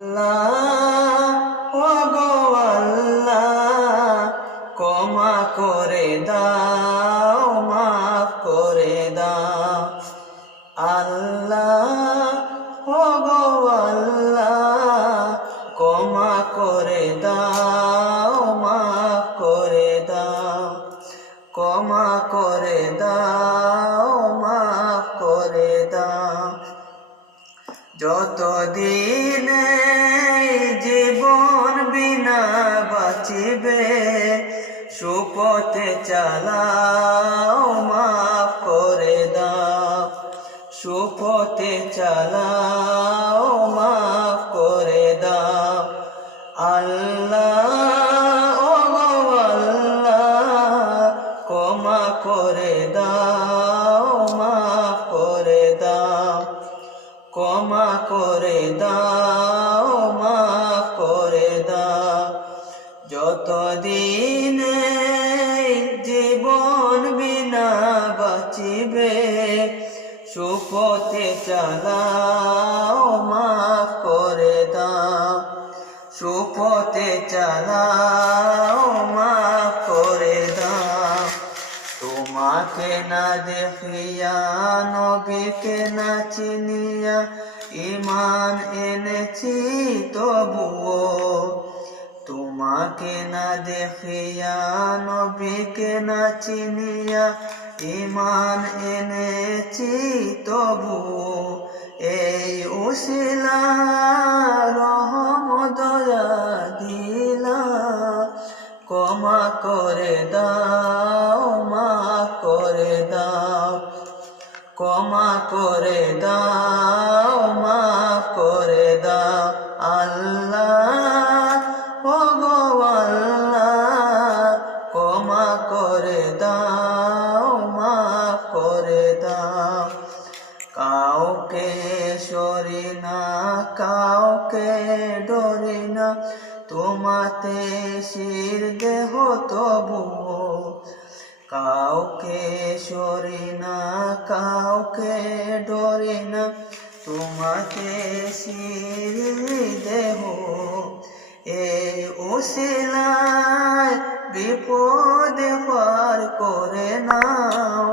আল্লাহ ওগো আল্লাহ ক্ষমা করে দাও, মাফ করে দাও। আল্লাহ ওগো আল্লাহ ক্ষমা করে দাও, মাফ করে দাও। ক্ষমা করে দাও, মাফ করে দাও। যতদিন জীবন বিনা বাঁচিবে সুপথে চালাও, মাফ করে দাও। সুপথে চালাও, মাফ করে দাও। আল্লাহ ওগো আল্লাহ ক্ষমা করে দাও, মাফ করে দাও। ক্ষমা করে দাও, মাফ করে দাও। যতদিন জীবন বিনা বাঁচিবে সুপথে চালাও, মাফ করে দাও। সুপথে চালাও, মাফ করে দাও। তোমাকে না দেখিয়া নবীকে না চিনিয়া ঈমান এনেছি তবুও। তোমাকে না দেখিয়া নবীকে না চিনিয়া ঈমান এনেছি তবুও। এই উসিলা রহম দয়া দিলা ক্ষমা করে দাও, মাফ করে দাও। ক্ষমা করে দাও, মাফ করে দাও। আল্লাহ ওগো আল্লাহ ক্ষমা করে দাও, মাফ করে দাও। কাউকে সরি না, কাউকে ডরি না, তোমাতে শির দেহ তবুও। কাউকে সরি না, কাউকে ডরি না, তোমাতে শির দেহ। এই উসিলায় বিপদে পার করে নাও।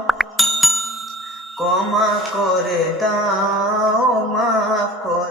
ক্ষমা করে দাও, মাফ করে